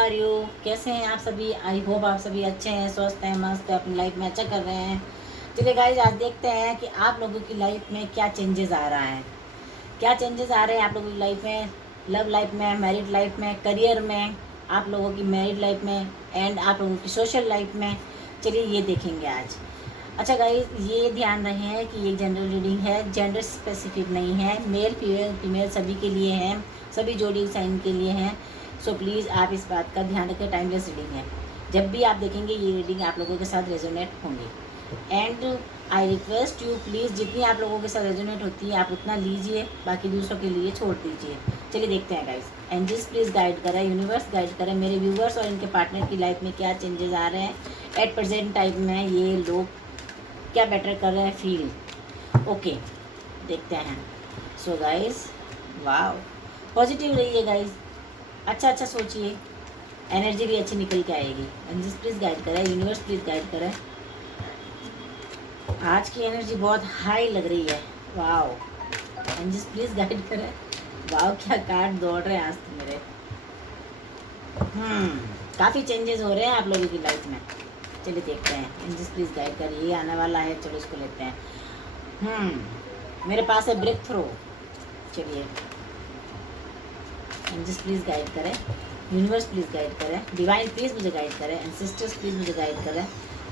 Are you, कैसे हैं आप सभी। आई होप आप सभी अच्छे हैं, स्वस्थ हैं, मस्त हैं, अपनी लाइफ में अच्छा कर रहे हैं। चलिए गाइज, आज देखते हैं कि आप लोगों की लाइफ में क्या चेंजेस आ रहा है, क्या चेंजेस आ रहे हैं आप लोगों की लाइफ में, लव लाइफ में, मैरिड लाइफ में, करियर में, आप लोगों की मैरिड लाइफ में एंड आप लोगों की सोशल लाइफ में। चलिए ये देखेंगे आज। अच्छा गाइस, ये ध्यान रहे कि ये जनरल रीडिंग है, जेंडर स्पेसिफिक नहीं है, मेल फीमेल सभी के लिए है, सभी जोड़ी साइन के लिए हैं। सो प्लीज़ आप इस बात का ध्यान रखें, टाइमलेस रीडिंग है। जब भी आप देखेंगे ये रीडिंग आप लोगों के साथ रेजोनेट होंगी। And I request you please, जितनी आप लोगों के साथ रेजोनेट होती है आप उतना लीजिए, बाकी दूसरों के लिए छोड़ दीजिए। चलिए देखते हैं गाइस। एंजल्स प्लीज़ गाइड करें, यूनिवर्स गाइड करें मेरे व्यूवर्स और इनके पार्टनर की लाइफ में क्या चेंजेस आ रहे हैं एट प्रेजेंट टाइम में, ये लोग क्या बेटर कर रहे हैं फील। ओके देखते हैं। सो गाइस, वाओ, पॉजिटिव रहिए गाइस, अच्छा सोचिए, एनर्जी भी अच्छी निकल के आएगी। एंजल्स प्लीज़ गाइड करें, यूनिवर्स प्लीज़ गाइड करें। आज की एनर्जी बहुत हाई लग रही है। वाओ, एंजल्स प्लीज़ गाइड करें। वाओ, क्या कार्ड दौड़ रहे हैं आज तो मेरे। काफ़ी चेंजेस हो रहे हैं आप लोगों की लाइफ में। चलिए देखते हैं। एंजल्स प्लीज़ गाइड करिए, ये आने वाला है, चलो इसको लेते हैं। मेरे पास है ब्रेक थ्रो। चलिए एंजल्स प्लीज़ गाइड करें, यूनिवर्स प्लीज़ गाइड करें, डिवाइन प्लीज़ मुझे गाइड करें, एंसेस्टर्स प्लीज़ मुझे गाइड करें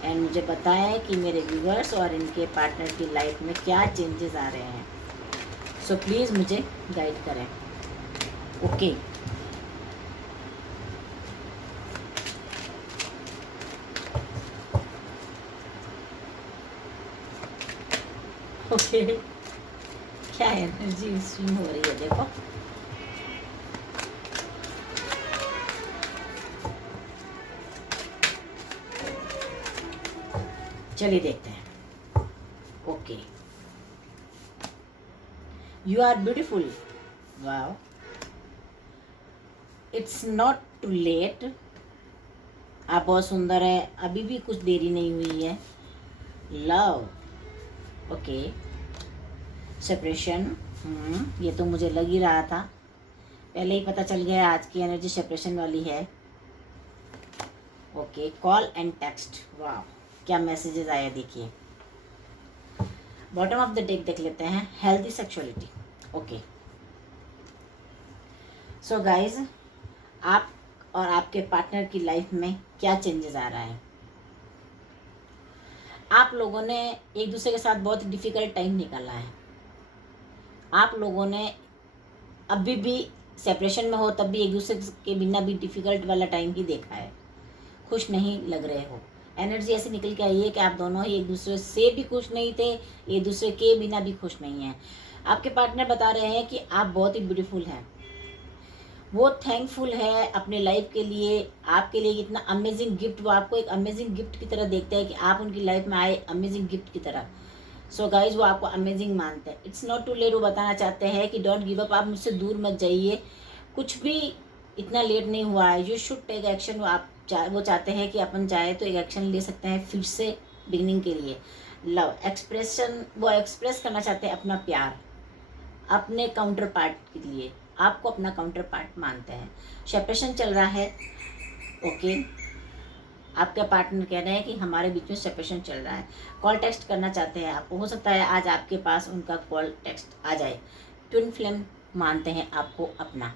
एंड मुझे बताएं कि मेरे व्यूवर्स और इनके पार्टनर की लाइफ में क्या चेंजेस आ रहे हैं। सो प्लीज़ मुझे गाइड करें। ओके ओके क्या एनर्जी स्विंग हो रही है देखो। चलिए देखते हैं। Okay, you are beautiful. Wow, it's not too late. आप बहुत सुंदर है, अभी भी कुछ देरी नहीं हुई है। लव, ओके, सेपरेशन, ये तो मुझे लग ही रहा था, पहले ही पता चल गया आज की एनर्जी सेपरेशन वाली है। Okay, call and text. वाह, क्या मैसेजेस आया देखिए। बॉटम ऑफ द डेक देख लेते हैं, healthy sexuality. Okay, so guys, आप और आपके पार्टनर की लाइफ में क्या चेंजेस आ रहा है। आप लोगों ने एक दूसरे के साथ बहुत डिफ़िकल्ट टाइम निकाला है। आप लोगों ने अभी भी सेपरेशन में हो तब भी एक दूसरे के बिना भी डिफ़िकल्ट वाला टाइम ही देखा है, खुश नहीं लग रहे हो। एनर्जी ऐसे निकल के आई है कि आप दोनों ही एक दूसरे से भी खुश नहीं थे, एक दूसरे के बिना भी खुश नहीं हैं। आपके पार्टनर बता रहे हैं कि आप बहुत ही ब्यूटीफुल हैं, वो थैंकफुल है अपने लाइफ के लिए, आपके लिए इतना अमेजिंग गिफ्ट, वो आपको एक अमेजिंग गिफ्ट की तरह देखते हैं कि आप उनकी लाइफ में आए अमेजिंग गिफ्ट की तरह। सो गाइज, वो आपको अमेजिंग मानते हैं। इट्स नॉट टू लेट, वो बताना चाहते हैं कि डोंट गिव अप, आप मुझसे दूर मत जाइए, कुछ भी इतना लेट नहीं हुआ है। You should take action. वो चाहते हैं कि अपन चाहे तो एक एक्शन ले सकते हैं फिर से बिगनिंग के लिए। लव एक्सप्रेशन, वो एक्सप्रेस करना चाहते हैं अपना प्यार अपने काउंटर पार्ट के लिए, आपको अपना काउंटर पार्ट मानते हैं। सेपरेशन चल रहा है। ओके, आपके पार्टनर कह रहे हैं कि हमारे बीच में सेपरेशन चल रहा है। कॉल टेक्स्ट करना चाहते हैं आपको, हो सकता है आज आपके पास उनका कॉल टेक्स्ट आ जाए। ट्विन फ्लेम मानते हैं आपको अपना।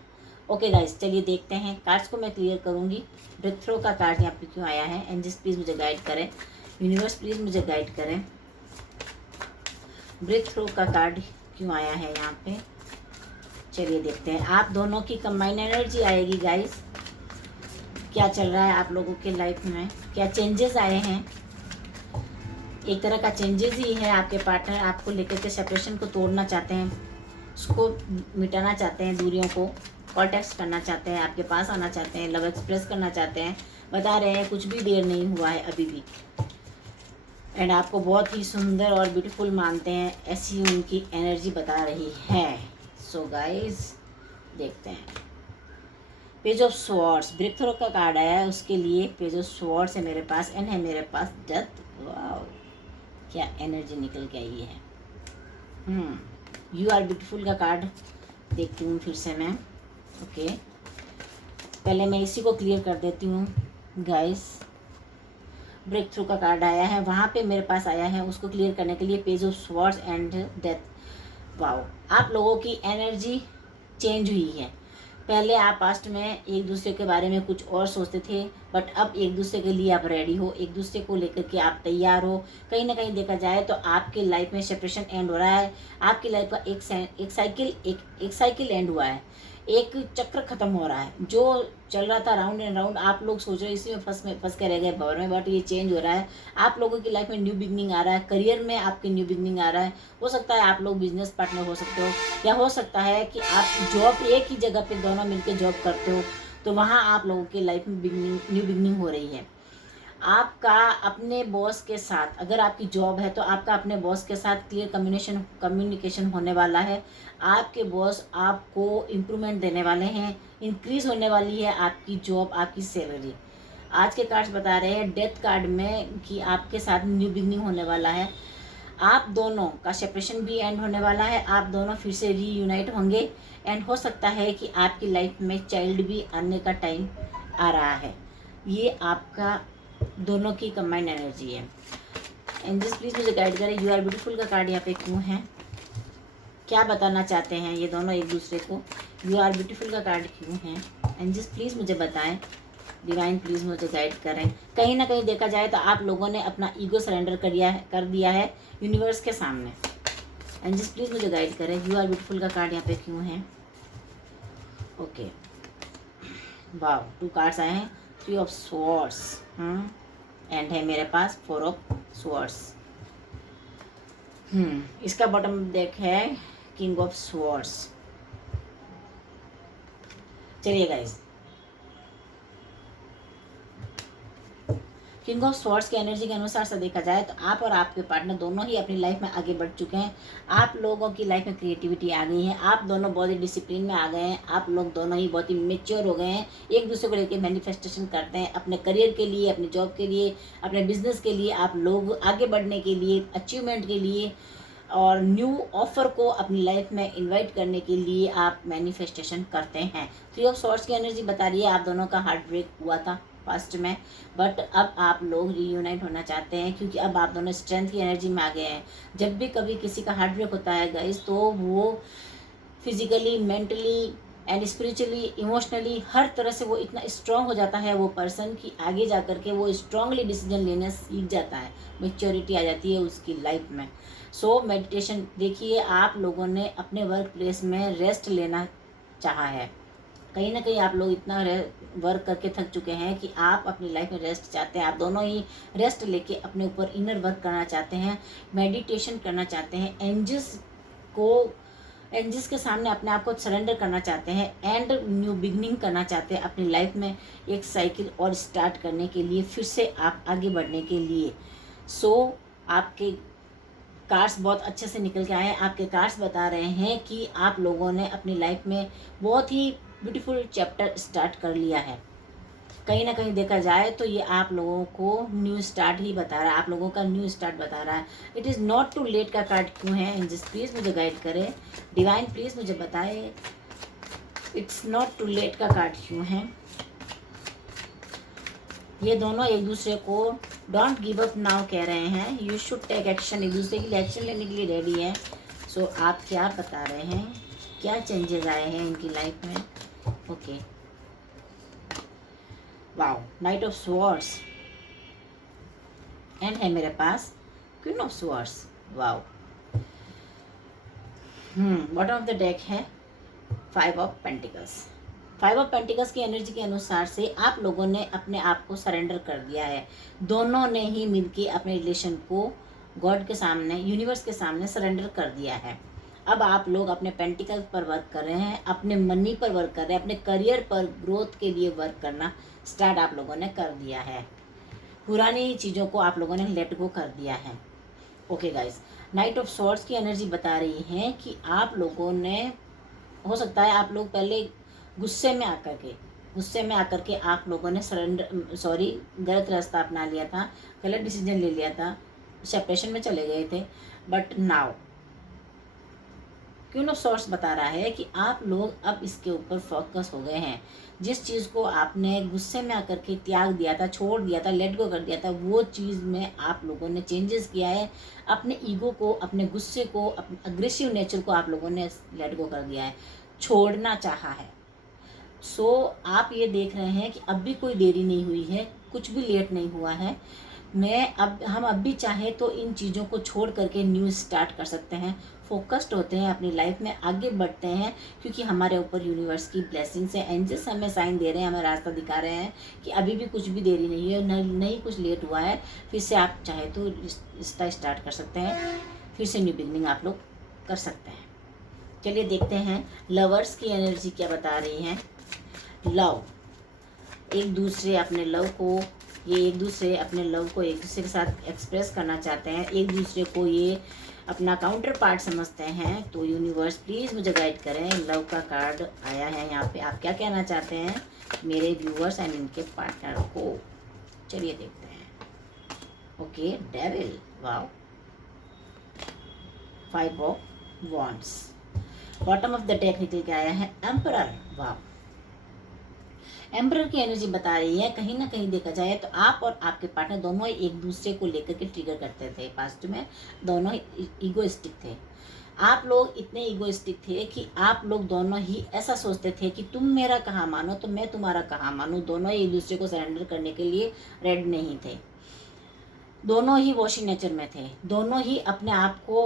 ओके गाइस, चलिए देखते हैं। कार्ड्स को मैं क्लियर करूँगी। ब्रेक थ्रो का कार्ड यहाँ पे क्यों आया है, एंजल्स प्लीज़ मुझे गाइड करें, यूनिवर्स प्लीज़ मुझे गाइड करें। ब्रेक थ्रो का कार्ड क्यों आया है यहाँ पे, चलिए देखते हैं। आप दोनों की कंबाइन एनर्जी आएगी गाइस। क्या चल रहा है आप लोगों के लाइफ में, क्या चेंजेस आए हैं। एक तरह का चेंजेस ही है। आपके पार्टनर आपको लेकर के सेपरेशन को तोड़ना चाहते हैं, उसको मिटाना चाहते हैं, दूरियों को। कॉल टेक्स्ट करना चाहते हैं, आपके पास आना चाहते हैं, लव एक्सप्रेस करना चाहते हैं। बता रहे हैं कुछ भी देर नहीं हुआ है अभी भी, एंड आपको बहुत ही सुंदर और ब्यूटीफुल मानते हैं, ऐसी उनकी एनर्जी बता रही है। सो गाइस, देखते हैं। Page of swords, breakthrough का कार्ड आया है, उसके लिए पेज ऑफ स्वॉर्ड्स है मेरे पास, एंड है मेरे पास डेथ। वाओ, क्या एनर्जी निकल के आई है। यू आर ब्यूटीफुल का कार्ड देखती हूँ फिर से मैं। ओके, पहले मैं इसी को क्लियर कर देती हूँ गाइस। ब्रेक थ्रू का कार्ड आया है, वहाँ पे मेरे पास आया है, उसको क्लियर करने के लिए page of swords and death. Wow, आप लोगों की एनर्जी चेंज हुई है। पहले आप पास्ट में एक दूसरे के बारे में कुछ और सोचते थे, बट अब एक दूसरे के लिए आप रेडी हो, एक दूसरे को लेकर के आप तैयार हो। कहीं ना कहीं देखा जाए तो आपके लाइफ में सेपरेशन एंड हो रहा है। आपकी लाइफ का एक साइकिल एंड हुआ है, एक चक्र खत्म हो रहा है। जो चल रहा था राउंड एंड राउंड, आप लोग सोच रहे हो इसी में फंस के रह गए भंवर में, बट ये चेंज हो रहा है। आप लोगों की लाइफ में न्यू बिगनिंग आ रहा है, करियर में आपके न्यू बिगनिंग आ रहा है। हो सकता है आप लोग बिजनेस पार्टनर हो सकते हो, या हो सकता है कि आप जॉब एक ही जगह पे दोनों मिलकर जॉब करते हो, तो वहाँ आप लोगों की लाइफ में न्यू बिगनिंग हो रही है। आपका अपने बॉस के साथ, अगर आपकी जॉब है तो आपका अपने बॉस के साथ क्लियर कम्युनिकेशन होने वाला है। आपके बॉस आपको इम्प्रूवमेंट देने वाले हैं, इंक्रीज होने वाली है आपकी जॉब, आपकी सैलरी। आज के कार्ड्स बता रहे हैं डेथ कार्ड में कि आपके साथ न्यू बिगनिंग होने वाला है। आप दोनों का सेपरेशन भी एंड होने वाला है, आप दोनों फिर से रीयूनाइट होंगे, एंड हो सकता है कि आपकी लाइफ में चाइल्ड भी आने का टाइम आ रहा है। ये आपका दोनों की कंबाइंड एनर्जी है। एंजल्स प्लीज मुझे गाइड करें, यू आर ब्यूटीफुल का कार्ड यहाँ पे क्यों है, क्या बताना चाहते हैं ये दोनों एक दूसरे को। यू आर ब्यूटीफुल का कार्ड क्यों है, एंजल्स प्लीज मुझे बताएं, डिवाइन प्लीज मुझे गाइड करें। कहीं ना कहीं देखा जाए तो आप लोगों ने अपना ईगो सरेंडर कर दिया है यूनिवर्स के सामने। एंजल्स प्लीज मुझे गाइड करें, यू आर ब्यूटीफुल का कार्ड यहाँ पे क्यों है। ओके, वाव, 2 कार्ड्स आए हैं, 3 ऑफ स्वॉर्ड्स एंड है मेरे पास 4 ऑफ स्वॉर्ड्स। इसका बॉटम डेक है किंग ऑफ स्वॉर्ड्स। चलिए गाइस, किंग ऑफ स्वॉर्ड्स की एनर्जी के अनुसार से देखा जाए तो आप और आपके पार्टनर दोनों ही अपनी लाइफ में आगे बढ़ चुके हैं। आप लोगों की लाइफ में क्रिएटिविटी आ गई है, आप दोनों बहुत ही डिसिप्लिन में आ गए हैं, आप लोग दोनों ही बहुत ही मेच्योर हो गए हैं। एक दूसरे को लेकर मैनिफेस्टेशन करते हैं अपने करियर के लिए, अपने जॉब के लिए, अपने बिजनेस के लिए। आप लोग आगे बढ़ने के लिए, अचीवमेंट के लिए और न्यू ऑफर को अपनी लाइफ में इनवाइट करने के लिए आप मैनिफेस्टेशन करते हैं। 3 ऑफ स्वॉर्ड्स की एनर्जी बता रही है आप दोनों का हार्ट ब्रेक हुआ था पास्ट में, बट अब आप लोग रीयूनाइट होना चाहते हैं, क्योंकि अब आप दोनों स्ट्रेंथ की एनर्जी में आ गए हैं। जब भी कभी किसी का हार्ट ब्रेक होता है गाइस, तो वो physically, mentally and spiritually, emotionally, हर तरह से वो इतना स्ट्रांग हो जाता है वो पर्सन कि आगे जा कर के वो स्ट्रांगली डिसीजन लेना सीख जाता है, मेच्योरिटी आ जाती है उसकी लाइफ में। सो मेडिटेशन, देखिए आप लोगों ने अपने वर्क प्लेस में रेस्ट लेना चाहा है। कहीं ना कहीं आप लोग इतना वर्क करके थक चुके हैं कि आप अपनी लाइफ में रेस्ट चाहते हैं। आप दोनों ही रेस्ट लेके अपने ऊपर इनर वर्क करना चाहते हैं, मेडिटेशन करना चाहते हैं, एंजल्स के सामने अपने आप को सरेंडर करना चाहते हैं, एंड न्यू बिगनिंग करना चाहते हैं अपनी लाइफ में, एक साइकिल और स्टार्ट करने के लिए, फिर से आप आगे बढ़ने के लिए। सो आपके कार्ड्स बहुत अच्छे से निकल के आए हैं। आपके कार्ड्स बता रहे हैं कि आप लोगों ने अपनी लाइफ में बहुत ही ब्यूटीफुल चैप्टर स्टार्ट कर लिया है। कहीं ना कहीं देखा जाए तो ये आप लोगों को न्यू स्टार्ट ही बता रहा है, आप लोगों का न्यू स्टार्ट बता रहा है। It is not too late का कार्ड क्यों है, एंजल्स प्लीज़ मुझे गाइड करें, डिवाइन प्लीज़ मुझे बताए, इट्स नॉट टू लेट का कार्ड क्यों है। ये दोनों एक दूसरे को डोंट गिव अप नाउ कह रहे हैं, यू शुड टेक एक्शन, एक दूसरे के लिए एक्शन लेने के लिए रेडी है। सो आप क्या बता रहे हैं, क्या चेंजेस आए हैं इनकी लाइफ में। Okay, wow, knight of swords and है मेरे पास queen of swords. Wow, bottom of the deck है 5 ऑफ पेंटिकल्स। 5 ऑफ पेंटिकल्स की एनर्जी के अनुसार से आप लोगों ने अपने आप को सरेंडर कर दिया है। दोनों ने ही मिलके अपने रिलेशन को गॉड के सामने, यूनिवर्स के सामने सरेंडर कर दिया है। अब आप लोग अपने पेंटिकल पर वर्क कर रहे हैं, अपने मनी पर वर्क कर रहे हैं, अपने करियर पर ग्रोथ के लिए वर्क करना स्टार्ट आप लोगों ने कर दिया है। पुरानी चीज़ों को आप लोगों ने लेट गो कर दिया है। Okay guys, night of swords की एनर्जी बता रही है कि आप लोगों ने, हो सकता है आप लोग पहले गुस्से में आकर के आप लोगों ने गलत रास्ता अपना लिया था, गलत डिसीजन ले लिया था, सेपरेशन में चले गए थे। But now queen of swords बता रहा है कि आप लोग अब इसके ऊपर फोकस हो गए हैं। जिस चीज़ को आपने गुस्से में आकर के त्याग दिया था, छोड़ दिया था, लेट गो कर दिया था, वो चीज़ में आप लोगों ने चेंजेस किया है। अपने ईगो को, अपने गुस्से को, अपने अग्रेसिव नेचर को आप लोगों ने लेट गो कर दिया है, छोड़ना चाहा है। आप ये देख रहे हैं कि अब भी कोई देरी नहीं हुई है, कुछ भी लेट नहीं हुआ है। हम अब भी चाहे तो इन चीज़ों को छोड़ करके न्यू स्टार्ट कर सकते हैं। फोकस्ड होते हैं, अपनी लाइफ में आगे बढ़ते हैं, क्योंकि हमारे ऊपर यूनिवर्स की ब्लेसिंग्स है। एंजल्स हमें साइन दे रहे हैं, हमें रास्ता दिखा रहे हैं कि अभी भी कुछ भी देरी नहीं है, नहीं कुछ लेट हुआ है। फिर से आप चाहे तो रिश्ता स्टार्ट कर सकते हैं, फिर से न्यू बिगनिंग आप लोग कर सकते हैं। चलिए देखते हैं लवर्स की एनर्जी क्या बता रही है। लव, एक दूसरे अपने लव को एक दूसरे के साथ एक्सप्रेस करना चाहते हैं, एक दूसरे को ये अपना काउंटर पार्ट समझते हैं। तो यूनिवर्स प्लीज़ मुझे गाइड करें। लव का कार्ड आया है यहाँ पे, आप क्या कहना चाहते हैं मेरे व्यूअर्स एंड इनके पार्टनर को। चलिए देखते हैं। Okay, devil, wow, 5 of wands. Bottom of the deck निकल के आया है एम्परर, वाओ। एम्परर की एनर्जी बता रही है, कहीं ना कहीं देखा जाए तो आप और आपके पार्टनर दोनों ही एक दूसरे को लेकर के ट्रिगर करते थे। पास्ट में दोनों ही ईगोइस्टिक थे। आप लोग इतने ईगोइस्टिक थे कि आप लोग दोनों ही ऐसा सोचते थे कि तुम मेरा कहाँ मानो तो मैं तुम्हारा कहाँ मानूं। दोनों ही एक दूसरे को सरेंडर करने के लिए रेडी नहीं थे। दोनों ही वॉशिंग नेचर में थे। दोनों ही अपने आप को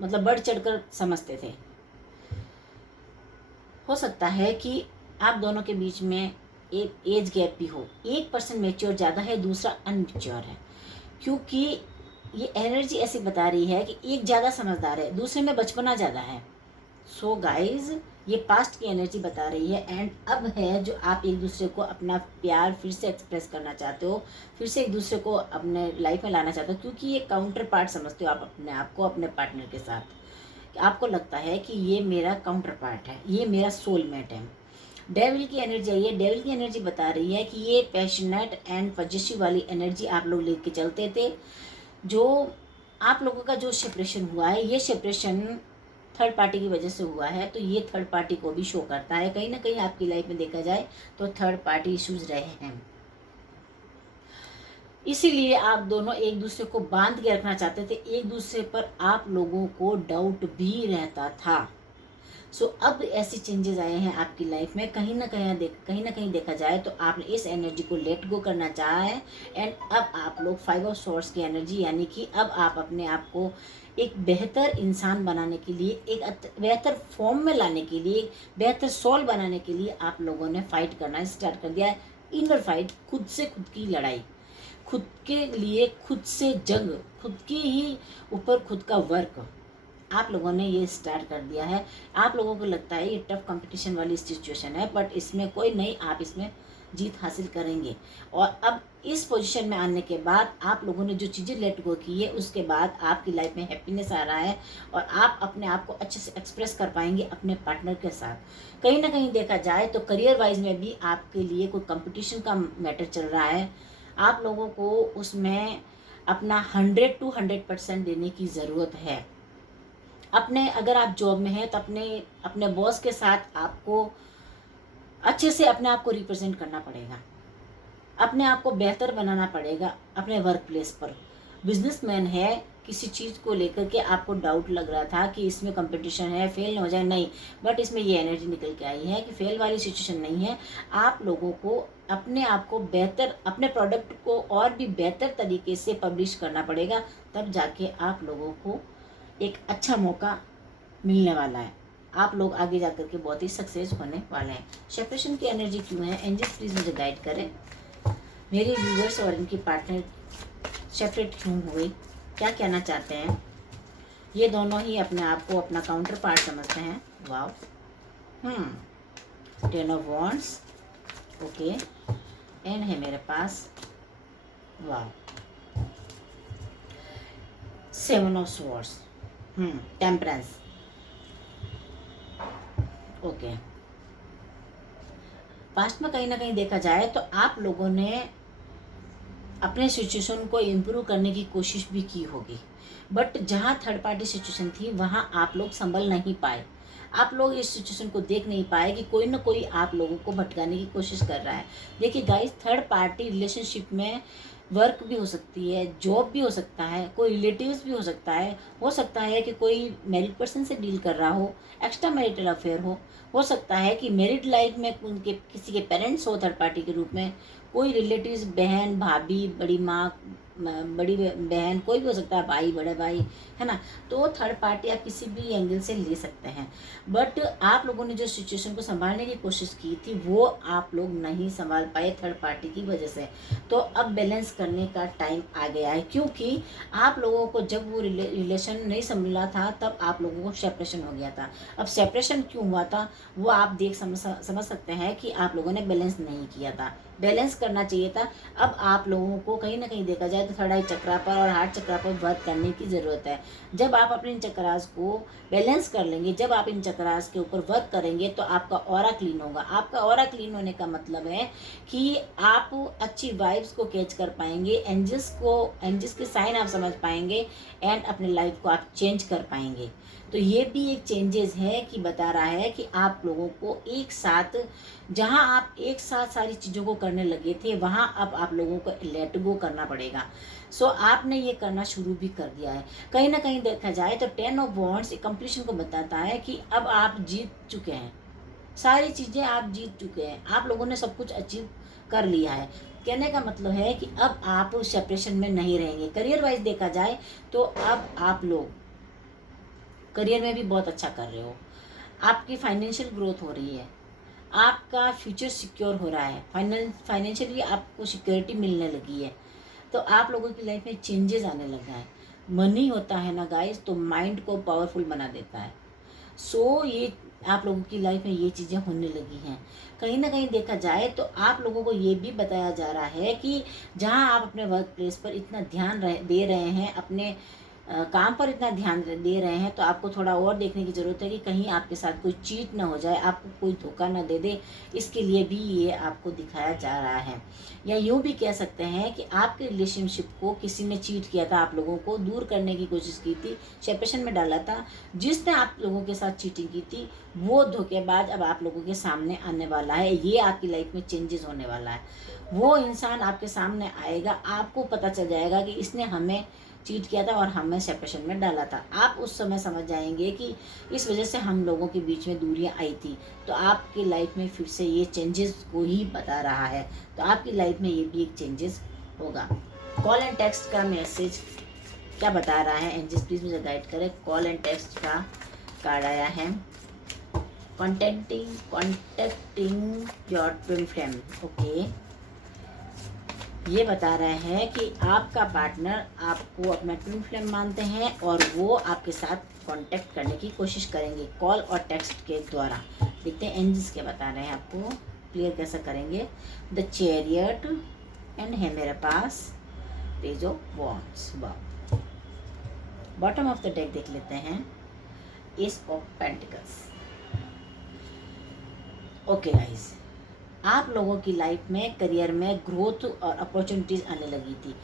मतलब बढ़ चढ़कर समझते थे। हो सकता है कि आप दोनों के बीच में एक एज गैप भी हो। एक पर्सन मेच्योर ज़्यादा है, दूसरा अनमेच्योर है, क्योंकि ये एनर्जी ऐसी बता रही है कि एक ज़्यादा समझदार है, दूसरे में बचपना ज़्यादा है। सो गाइज, ये पास्ट की एनर्जी बता रही है। एंड अब है जो आप एक दूसरे को अपना प्यार फिर से एक्सप्रेस करना चाहते हो, फिर से एक दूसरे को अपने लाइफ में लाना चाहते हो, क्योंकि ये काउंटर पार्ट समझते हो आप अपने आप को अपने पार्टनर के साथ। आपको लगता है कि ये मेरा काउंटर पार्ट है, ये मेरा सोलमेट है। डेविल की एनर्जी आई है। डेविल की एनर्जी बता रही है कि ये पैशनेट एंड पॉजिटिव वाली एनर्जी आप लोग लेके चलते थे। जो आप लोगों का जो सेपरेशन हुआ है, ये सेपरेशन थर्ड पार्टी की वजह से हुआ है, तो ये थर्ड पार्टी को भी शो करता है। कहीं ना कहीं आपकी लाइफ में देखा जाए तो थर्ड पार्टी इश्यूज रहे हैं, इसीलिए आप दोनों एक दूसरे को बांध के रखना चाहते थे। एक दूसरे पर आप लोगों को डाउट भी रहता था। अब ऐसी चेंजेस आए हैं आपकी लाइफ में। कहीं ना कहीं देखा जाए तो आपने इस एनर्जी को लेट गो करना चाहा है। एंड अब आप लोग 5 ऑफ सोर्ड्स की एनर्जी, यानी कि अब आप अपने आप को एक बेहतर इंसान बनाने के लिए, एक बेहतर फॉर्म में लाने के लिए, एक बेहतर सोल बनाने के लिए आप लोगों ने फाइट करना स्टार्ट कर दिया है। इनर फाइट, खुद से खुद की लड़ाई, खुद के लिए खुद से जंग, खुद के ही ऊपर खुद का वर्क आप लोगों ने ये स्टार्ट कर दिया है। आप लोगों को लगता है ये टफ कंपटीशन वाली सिचुएशन है, बट इसमें कोई नहीं, आप इसमें जीत हासिल करेंगे। और अब इस पोजीशन में आने के बाद आप लोगों ने जो चीज़ें लेट गो की है, उसके बाद आपकी लाइफ में हैप्पीनेस आ रहा है और आप अपने आप को अच्छे से एक्सप्रेस कर पाएंगे अपने पार्टनर के साथ। कहीं ना कहीं देखा जाए तो करियर वाइज में भी आपके लिए कोई कंपटीशन का मैटर चल रहा है। आप लोगों को उसमें अपना 100 to 100% देने की ज़रूरत है। अगर आप जॉब में हैं तो अपने बॉस के साथ आपको अच्छे से अपने आप को रिप्रेजेंट करना पड़ेगा, अपने आप को बेहतर बनाना पड़ेगा अपने वर्क प्लेस पर। बिजनेसमैन है, किसी चीज़ को लेकर के आपको डाउट लग रहा था कि इसमें कंपटीशन है, फेल हो जाए, नहीं, बट इसमें ये एनर्जी निकल के आई है कि फेल वाली सिचुएशन नहीं है। आप लोगों को अपने आप को बेहतर, अपने प्रोडक्ट को और भी बेहतर तरीके से पब्लिश करना पड़ेगा, तब जाके आप लोगों को एक अच्छा मौका मिलने वाला है। आप लोग आगे जाकर के बहुत ही सक्सेस होने वाले हैं। सेपरेशन की एनर्जी क्यों है? एंजल्स प्लीज़ मुझे गाइड करें। मेरे व्यूअर्स और इनकी पार्टनर सेपरेट क्यों हुए, क्या कहना चाहते हैं? ये दोनों ही अपने आप को अपना काउंटर पार्ट समझते हैं। वाव, 10 ऑफ वॉन्ड्स, ओके, एंड है मेरे पास, वाव, 7 of swords, temperance, okay. Past में कहीं ना कहीं देखा जाए तो आप लोगों ने अपने सिचुएशन को इम्प्रूव करने की कोशिश भी की होगी, बट जहाँ थर्ड पार्टी सिचुएशन थी वहाँ आप लोग संभल नहीं पाए। आप लोग इस सिचुएशन को देख नहीं पाए कि कोई ना कोई आप लोगों को भटकाने की कोशिश कर रहा है। देखिए गाइस, थर्ड पार्टी रिलेशनशिप में वर्क भी हो सकती है, जॉब भी हो सकता है, कोई रिलेटिव्स भी हो सकता है कि कोई मैरिड पर्सन से डील कर रहा हो, एक्स्ट्रा मैरिटल अफेयर हो सकता है कि मैरिड लाइफ में उनके किसी के पेरेंट्स हो थर्ड पार्टी के रूप में, कोई रिलेटिव्स, बहन, भाभी, बड़ी माँ, बड़ी बहन, कोई भी हो सकता है, भाई, बड़े भाई, है ना। तो थर्ड पार्टी आप किसी भी एंगल से ले सकते हैं, बट आप लोगों ने जो सिचुएशन को संभालने की कोशिश की थी वो आप लोग नहीं संभाल पाए थर्ड पार्टी की वजह से। तो अब बैलेंस करने का टाइम आ गया है, क्योंकि आप लोगों को जब वो रिलेशन नहीं संभला था तब आप लोगों को सेपरेशन हो गया था। अब सेपरेशन क्यों हुआ था वो आप समझ सकते हैं कि आप लोगों ने बैलेंस नहीं किया था, बैलेंस करना चाहिए था। अब आप लोगों को कहीं ना कहीं देखा जाए तो थर्ड आई चक्रा पर और हार्ट चक्रा पर वर्क करने की ज़रूरत है। जब आप अपने इन चक्रास को बैलेंस कर लेंगे, जब आप इन चक्रास के ऊपर वर्क करेंगे तो आपका ऑरा क्लीन होगा। आपका ऑरा क्लीन होने का मतलब है कि आप अच्छी वाइब्स को कैच कर पाएंगे, एंजल्स के साइन आप समझ पाएंगे एंड अपने लाइफ को आप चेंज कर पाएंगे। तो ये भी एक चेंजेस है कि बता रहा है कि आप लोगों को एक साथ, जहां आप एक साथ सारी चीज़ों को करने लगे थे वहां अब आप लोगों को लेट गो करना पड़ेगा। सो आपने ये करना शुरू भी कर दिया है। कहीं ना कहीं देखा जाए तो 10 ऑफ वॉन्ड्स एक कंप्लीशन को बताता है कि अब आप जीत चुके हैं, सारी चीज़ें आप जीत चुके हैं, आप लोगों ने सब कुछ अचीव कर लिया है। कहने का मतलब है कि अब आप सेपरेशन में नहीं रहेंगे। करियर वाइज देखा जाए तो अब आप लोग करियर में भी बहुत अच्छा कर रहे हो, आपकी फाइनेंशियल ग्रोथ हो रही है, आपका फ्यूचर सिक्योर हो रहा है, फाइनेंशियली आपको सिक्योरिटी मिलने लगी है। तो आप लोगों की लाइफ में चेंजेस आने लगा है। मनी होता है ना गाइस तो माइंड को पावरफुल बना देता है। सो ये आप लोगों की लाइफ में ये चीज़ें होने लगी हैं। कहीं ना कहीं देखा जाए तो आप लोगों को ये भी बताया जा रहा है कि जहां आप अपने वर्क प्लेस पर इतना ध्यान दे रहे हैं, अपने काम पर इतना ध्यान दे रहे हैं, तो आपको थोड़ा और देखने की ज़रूरत है कि कहीं आपके साथ कोई चीट ना हो जाए, आपको कोई धोखा ना दे दे। इसके लिए भी ये आपको दिखाया जा रहा है। या यूँ भी कह सकते हैं कि आपके रिलेशनशिप को किसी ने चीट किया था, आप लोगों को दूर करने की कोशिश की थी, सेपरेशन में डाला था। जिसने आप लोगों के साथ चीटिंग की थी वो धोखेबाज अब आप लोगों के सामने आने वाला है। ये आपकी लाइफ में चेंजेस होने वाला है। वो इंसान आपके सामने आएगा, आपको पता चल जाएगा कि इसने हमें चीट किया था और हमें सेपरेशन में डाला था। आप उस समय समझ जाएंगे कि इस वजह से हम लोगों के बीच में दूरियां आई थी। तो आपकी लाइफ में फिर से ये चेंजेस को ही बता रहा है। तो आपकी लाइफ में ये भी एक चेंजेस होगा। कॉल एंड टेक्स्ट का मैसेज क्या बता रहा है एंजल्स, प्लीज़ मुझे गाइड करें। कॉल एंड टेक्स्ट का कार्ड आया है, contacting your twin flame. Okay, ये बता रहे हैं कि आपका पार्टनर आपको अपना ट्विन फ्लेम मानते हैं और वो आपके साथ कांटेक्ट करने की कोशिश करेंगे कॉल और टेक्स्ट के द्वारा। देखते हैं एंजल्स क्या बता रहे हैं, आपको क्लियर कैसे करेंगे। द चैरियट एंड है मेरे पास page of wands. Bottom of the deck देख लेते हैं, ace of pentacles. Okay guys, आप लोगों की लाइफ में करियर में ग्रोथ और अपॉर्चुनिटीज़ आने लगी थी।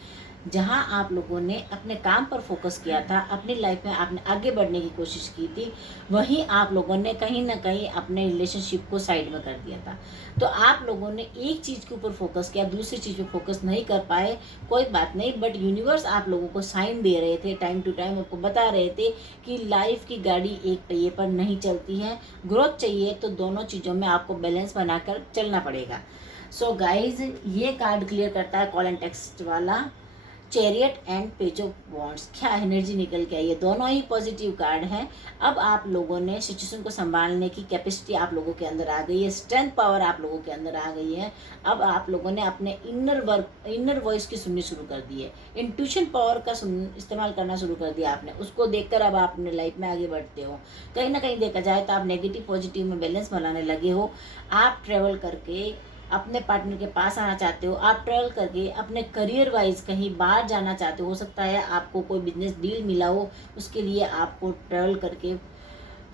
जहां आप लोगों ने अपने काम पर फोकस किया था, अपनी लाइफ में आपने आगे बढ़ने की कोशिश की थी, वहीं आप लोगों ने कहीं ना कहीं अपने रिलेशनशिप को साइड में कर दिया था। तो आप लोगों ने एक चीज़ के ऊपर फोकस किया, दूसरी चीज़ पे फोकस नहीं कर पाए, कोई बात नहीं। बट यूनिवर्स आप लोगों को साइन दे रहे थे, टाइम टू टाइम आपको बता रहे थे कि लाइफ की गाड़ी एक पहिए पर नहीं चलती है। ग्रोथ चाहिए तो दोनों चीज़ों में आपको बैलेंस बनाकर चलना पड़ेगा। सो गाइज, ये कार्ड क्लियर करता है कॉल एंड टेक्स्ट वाला, chariot and page of wands. क्या एनर्जी निकल के आई है, दोनों ही पॉजिटिव कार्ड हैं। अब आप लोगों ने सिचुएशन को संभालने की कैपेसिटी आप लोगों के अंदर आ गई है, स्ट्रेंथ पावर आप लोगों के अंदर आ गई है। अब आप लोगों ने अपने इनर वॉइस की सुननी शुरू कर दी है, इंट्यूशन पावर का इस्तेमाल करना शुरू कर दिया आपने। उसको देखकर अब आप अपने लाइफ में आगे बढ़ते हो। कहीं ना कहीं देखा जाए तो आप नेगेटिव पॉजिटिव में बैलेंस बनाने लगे हो। आप ट्रेवल करके अपने पार्टनर के पास आना चाहते हो, आप ट्रेवल करके अपने करियर वाइज कहीं बाहर जाना चाहते हो सकता है आपको कोई बिजनेस डील मिला हो, उसके लिए आपको ट्रेवल करके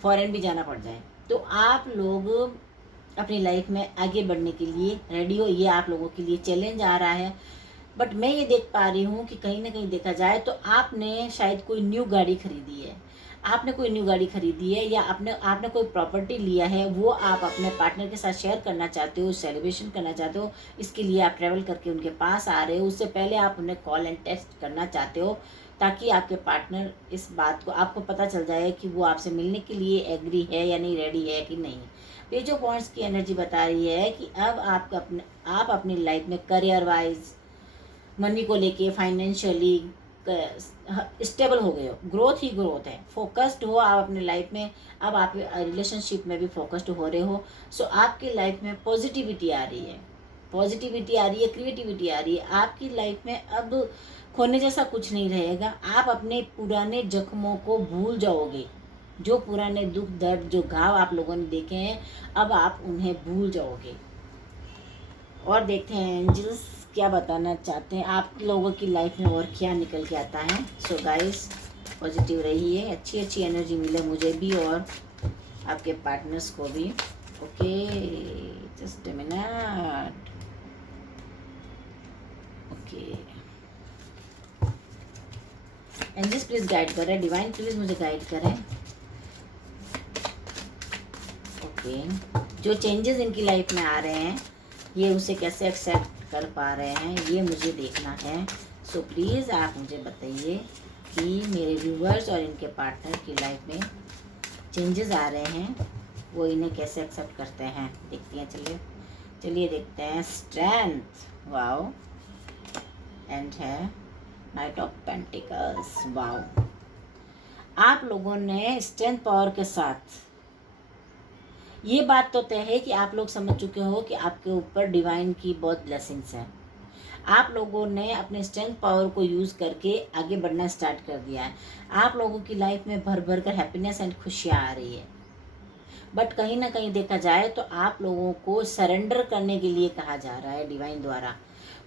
फॉरेन भी जाना पड़ जाए। तो आप लोग अपनी लाइफ में आगे बढ़ने के लिए रेडी हो। ये आप लोगों के लिए चैलेंज आ रहा है। बट मैं ये देख पा रही हूँ कि कहीं ना कहीं देखा जाए तो आपने शायद कोई न्यू गाड़ी खरीदी है, आपने कोई न्यू गाड़ी खरीदी है, या आपने कोई प्रॉपर्टी लिया है, वो आप अपने पार्टनर के साथ शेयर करना चाहते हो, सेलिब्रेशन करना चाहते हो। इसके लिए आप ट्रैवल करके उनके पास आ रहे हो। उससे पहले आप उन्हें कॉल एंड टेक्स्ट करना चाहते हो, ताकि आपके पार्टनर इस बात को, आपको पता चल जाए कि वो आपसे मिलने के लिए एग्री है या नहीं, रेडी है कि नहीं। ये जो पॉइंट्स की एनर्जी बता रही है कि अब आप अपनी लाइफ में करियर वाइज, मनी को लेके, फाइनेंशियली स्टेबल हो गए हो। ग्रोथ ही ग्रोथ है, फोकस्ड हो आप अपने लाइफ में। अब आप रिलेशनशिप में भी फोकस्ड हो रहे हो। सो आपकी लाइफ में पॉजिटिविटी आ रही है, पॉजिटिविटी आ रही है, क्रिएटिविटी आ रही है। आपकी लाइफ में अब खोने जैसा कुछ नहीं रहेगा। आप अपने पुराने जख्मों को भूल जाओगे, जो पुराने दुख दर्द, जो घाव आप लोगों ने देखे हैं, अब आप उन्हें भूल जाओगे। और देखते हैं एंजल्स क्या बताना चाहते हैं आप लोगों की लाइफ में और क्या निकल के आता है। सो गाइस, पॉजिटिव रहिए, अच्छी अच्छी एनर्जी मिले मुझे भी और आपके पार्टनर्स को भी। Okay, just a minute. Okay, angels please guide करें, डिवाइन प्लीज मुझे गाइड करें। ओके, जो चेंजेस इनकी लाइफ में आ रहे हैं, ये उसे कैसे एक्सेप्ट कर पा रहे हैं, ये मुझे देखना है। सो प्लीज़ आप मुझे बताइए कि मेरे व्यूवर्स और इनके पार्टनर की लाइफ में चेंजेस आ रहे हैं, वो इन्हें कैसे एक्सेप्ट करते हैं। देखते हैं, चलिए देखते हैं। स्ट्रेंथ, वाओ, एंड है नाइट ऑफ पेंटिकल्स, वाओ। आप लोगों ने स्ट्रेंथ पावर के साथ, ये बात तो तय है कि आप लोग समझ चुके हो कि आपके ऊपर डिवाइन की बहुत ब्लेसिंग्स हैं। आप लोगों ने अपने स्ट्रेंथ पावर को यूज़ करके आगे बढ़ना स्टार्ट कर दिया है। आप लोगों की लाइफ में भर भर कर हैप्पीनेस एंड खुशियाँ आ रही है। बट कहीं ना कहीं देखा जाए तो आप लोगों को सरेंडर करने के लिए कहा जा रहा है डिवाइन द्वारा।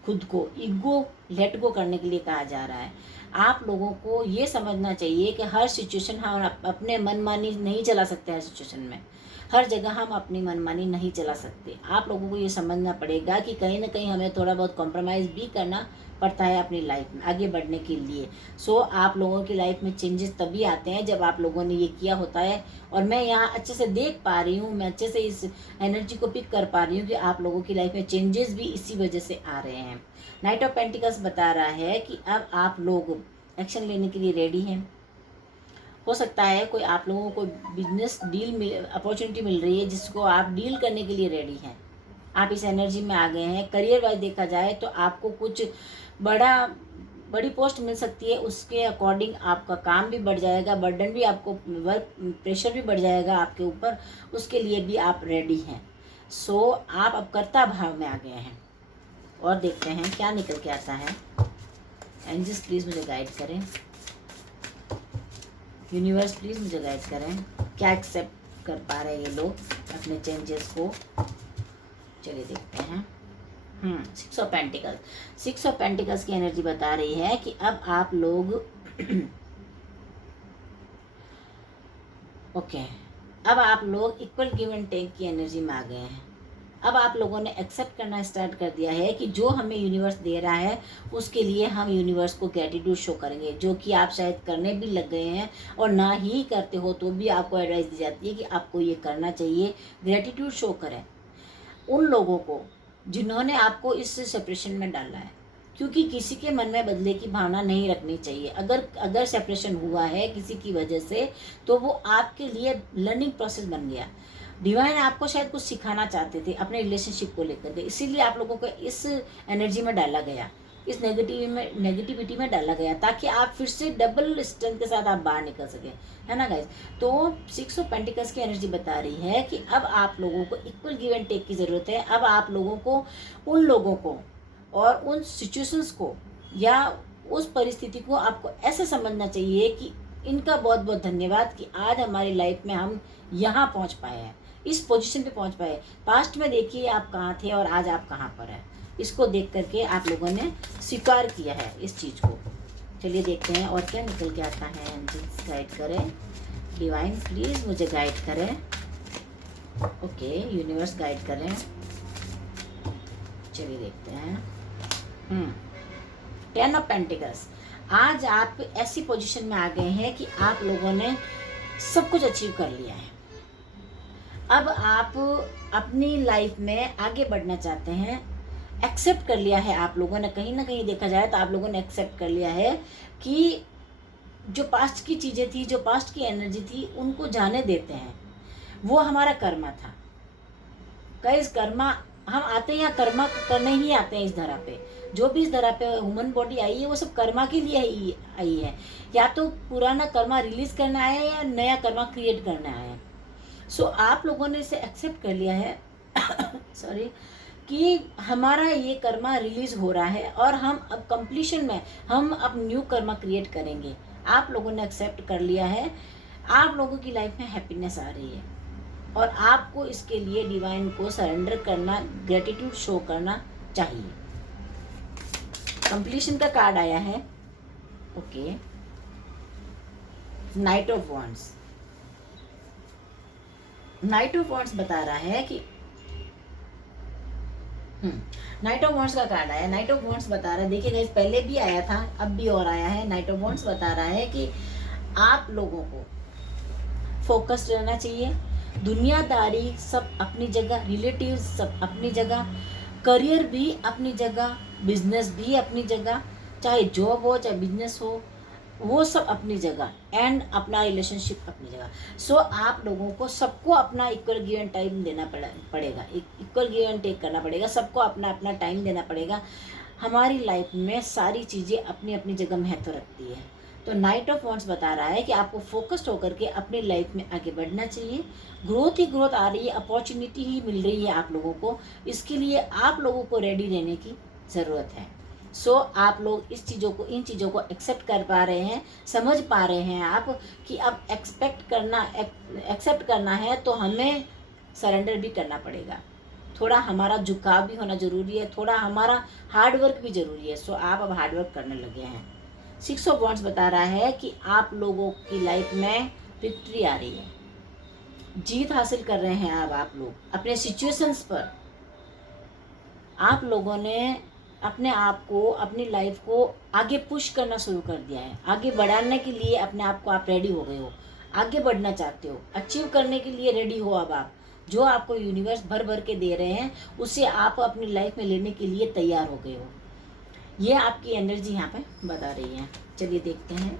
खुद को ईगो लेट गो करने के लिए कहा जा रहा है। आप लोगों को ये समझना चाहिए कि हर सिचुएशन हम अपने मनमानी नहीं चला सकते। हर सिचुएशन में, हर जगह हम अपनी मनमानी नहीं चला सकते। आप लोगों को ये समझना पड़ेगा कि कहीं ना कहीं हमें थोड़ा बहुत कॉम्प्रोमाइज़ भी करना पड़ता है अपनी लाइफ में आगे बढ़ने के लिए। सो आप लोगों की लाइफ में चेंजेस तभी आते हैं जब आप लोगों ने ये किया होता है। और मैं यहाँ अच्छे से देख पा रही हूँ, मैं अच्छे से इस एनर्जी को पिक कर पा रही हूँ कि आप लोगों की लाइफ में चेंजेस भी इसी वजह से आ रहे हैं। नाइट ऑफ पेंटिकल्स बता रहा है कि अब आप लोग एक्शन लेने के लिए रेडी हैं। हो सकता है कोई आप लोगों को बिजनेस डील अपॉर्चुनिटी मिल रही है जिसको आप डील करने के लिए रेडी हैं। आप इस एनर्जी में आ गए हैं। करियर वाइज देखा जाए तो आपको कुछ बड़ी पोस्ट मिल सकती है, उसके अकॉर्डिंग आपका काम भी बढ़ जाएगा, बर्डन भी, आपको वर्क प्रेशर भी बढ़ जाएगा आपके ऊपर, उसके लिए भी आप रेडी हैं। सो आप अब कर्ता भाव में आ गए हैं। और देखते हैं क्या निकल के आता है। एंजल्स प्लीज़ मुझे गाइड करें, यूनिवर्स प्लीज़ मुझे गाइड करें, क्या एक्सेप्ट कर पा रहे हैं ये लोग अपने चेंजेस को। चलिए देखते हैं। 6 ऑफ पेंटिकल्स, 6 ऑफ पेंटिकल्स की एनर्जी बता रही है कि अब आप लोग ओके, अब आप लोग इक्वल गिव एंड टेक की एनर्जी में आ गए हैं। अब आप लोगों ने एक्सेप्ट करना स्टार्ट कर दिया है कि जो हमें यूनिवर्स दे रहा है उसके लिए हम यूनिवर्स को ग्रेटिट्यूड शो करेंगे, जो कि आप शायद करने भी लग गए हैं और ना ही करते हो तो भी आपको एडवाइस दी जाती है कि आपको ये करना चाहिए। ग्रेटिट्यूड शो करें उन लोगों को जिन्होंने आपको इस सेपरेशन में डाला है, क्योंकि किसी के मन में बदले की भावना नहीं रखनी चाहिए। अगर सेपरेशन हुआ है किसी की वजह से तो वो आपके लिए लर्निंग प्रोसेस बन गया। डिवाइन आपको शायद कुछ सिखाना चाहते थे अपने रिलेशनशिप को लेकर के, इसीलिए आप लोगों को इस एनर्जी में डाला गया, इस नेगेटिविटी में डाला गया, ताकि आप फिर से डबल स्ट्रेंथ के साथ आप बाहर निकल सकें, है ना गाइज। तो 6 ऑफ पेंटिकल्स की एनर्जी बता रही है कि अब आप लोगों को इक्वल गिव एंड टेक की ज़रूरत है। अब आप लोगों को उन लोगों को और उन सिचुएशंस को या उस परिस्थिति को आपको ऐसे समझना चाहिए कि इनका बहुत बहुत धन्यवाद कि आज हमारी लाइफ में हम यहाँ पहुँच पाए हैं, इस पोजीशन पे पहुँच पाए। पास्ट में देखिए आप कहाँ थे और आज आप कहाँ पर हैं, इसको देख करके आप लोगों ने स्वीकार किया है इस चीज़ को। चलिए देखते हैं और क्या निकल के आता है। एंजल्स गाइड करें, डिवाइन प्लीज़ मुझे गाइड करें। ओके, यूनिवर्स गाइड करें। चलिए देखते हैं। 10 ऑफ पेंटिकल्स। आज आप ऐसी पोजीशन में आ गए हैं कि आप लोगों ने सब कुछ अचीव कर लिया है। अब आप अपनी लाइफ में आगे बढ़ना चाहते हैं। एक्सेप्ट कर लिया है आप लोगों ने, कहीं ना कहीं देखा जाए तो आप लोगों ने एक्सेप्ट कर लिया है कि जो पास्ट की चीज़ें थी, जो पास्ट की एनर्जी थी, उनको जाने देते हैं। वो हमारा कर्मा था। गाइस, कर्मा, हम आते हैं यहाँ कर्मा करने ही आते हैं इस धरा पे। जो भी इस धरा पे ह्यूमन बॉडी आई है वो सब कर्मा के लिए ही आई है। या तो पुराना कर्मा रिलीज करना है या नया कर्मा क्रिएट करना है। सो आप लोगों ने इसे एक्सेप्ट कर लिया है सॉरी, कि हमारा ये कर्मा रिलीज हो रहा है और हम अब कंप्लीशन में हम अब न्यू कर्मा क्रिएट करेंगे। आप लोगों ने एक्सेप्ट कर लिया है। आप लोगों की लाइफ में हैप्पीनेस आ रही है और आपको इसके लिए डिवाइन को सरेंडर करना, ग्रेटिट्यूड शो करना चाहिए। कंप्लीशन का कार्ड आया है। Okay, night of wands. Night of wands बता रहा है कि नाइट ऑफ वॉन्ड्स का कार्ड आया। नाइट ऑफ वॉन्ड्स बता रहा है, देखिए गाइस, पहले भी आया था, अब भी और आया है। नाइट ऑफ वॉन्ड्स बता रहा है कि आप लोगों को फोकस्ड रहना चाहिए। दुनियादारी सब अपनी जगह, रिलेटिव्स सब अपनी जगह, करियर भी अपनी जगह, बिजनेस भी अपनी जगह, चाहे जॉब हो चाहे बिजनेस हो, वो सब अपनी जगह, एंड अपना रिलेशनशिप अपनी जगह। सो आप लोगों को सबको अपना इक्वल गिव एंड टाइम देना पड़ेगा, इक्वल गिव एंड टेक करना पड़ेगा। सबको अपना अपना टाइम देना पड़ेगा। हमारी लाइफ में सारी चीज़ें अपनी अपनी जगह महत्व रखती है। तो नाइट ऑफ वॉन्ड्स बता रहा है कि आपको फोकस्ड होकर के अपनी लाइफ में आगे बढ़ना चाहिए। ग्रोथ ही ग्रोथ आ रही है, अपॉर्चुनिटी ही मिल रही है आप लोगों को। इसके लिए आप लोगों को रेडी रहने की ज़रूरत है। सो आप लोग इस चीज़ों को, इन चीज़ों को एक्सेप्ट कर पा रहे हैं, समझ पा रहे हैं आप कि अब एक्सेप्ट करना है तो हमें सरेंडर भी करना पड़ेगा। थोड़ा हमारा झुकाव भी होना ज़रूरी है, थोड़ा हमारा हार्ड वर्क भी ज़रूरी है। सो आप अब हार्ड वर्क करने लगे हैं। 6 ऑफ वॉन्ड्स बता रहा है कि आप लोगों की लाइफ में विक्ट्री आ रही है, जीत हासिल कर रहे हैं। अब आप लोग अपने सिचुएशंस पर, आप लोगों ने अपने आप को, अपनी लाइफ को आगे पुश करना शुरू कर दिया है। आगे बढ़ाने के लिए अपने आप को आप रेडी हो गए हो, आगे बढ़ना चाहते हो, अचीव करने के लिए रेडी हो। अब आप जो आपको यूनिवर्स भर भर के दे रहे हैं उसे आप अपनी लाइफ में लेने के लिए तैयार हो गए हो। ये आपकी एनर्जी यहाँ पे बता रही है। चलिए देखते हैं।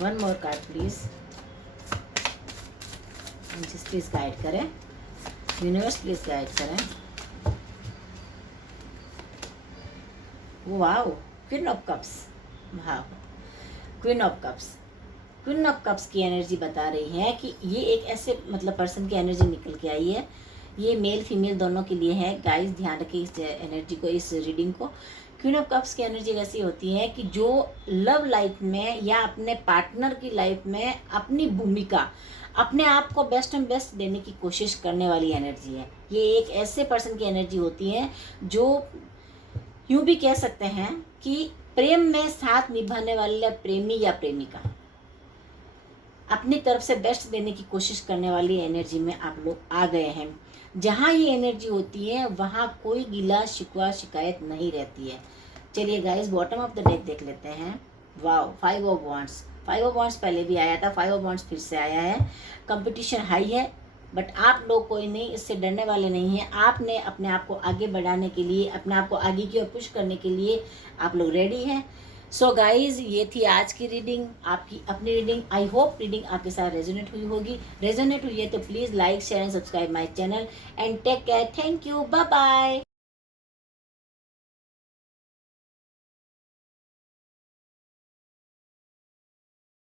One more card please, please guide करें, यूनिवर्स प्लीज गाइड करें। Wow, queen of cups. Wow, queen of cups. Queen of cups की एनर्जी बता रही है कि ये एक ऐसे मतलब पर्सन की एनर्जी निकल के आई है। ये मेल फीमेल दोनों के लिए है। गाइस, ध्यान रखिए इस एनर्जी को, इस रीडिंग को। क्वीन ऑफ कप्स की एनर्जी ऐसी होती है कि जो लव लाइफ में या अपने पार्टनर की लाइफ में अपनी भूमिका, अपने आप को बेस्ट एंड बेस्ट देने की कोशिश करने वाली एनर्जी है। ये एक ऐसे पर्सन की एनर्जी होती है जो यूँ भी कह सकते हैं कि प्रेम में साथ निभाने वाले प्रेमी या प्रेमिका, अपनी तरफ से बेस्ट देने की कोशिश करने वाली एनर्जी में आप लोग आ गए हैं। जहाँ ये एनर्जी होती है वहाँ कोई गिला शिकवा शिकायत नहीं रहती है। चलिए guys, bottom of the deck देख लेते हैं। Wow, 5 of wands. 5 of wands पहले भी आया था, 5 ऑफ वॉन्ड्स फिर से आया है। कंपटीशन हाई है, बट आप लोग कोई नहीं, इससे डरने वाले नहीं हैं। आपने अपने आप को आगे बढ़ाने के लिए, अपने आप को आगे की ओर पुश करने के लिए आप लोग रेडी हैं। सो गाइज, ये थी आज की रीडिंग, आपकी अपनी रीडिंग। आई होप रीडिंग आपके साथ रेजोनेट हुई होगी। रेजोनेट हुई है तो please like, share and subscribe my channel and take care. Thank you, bye bye.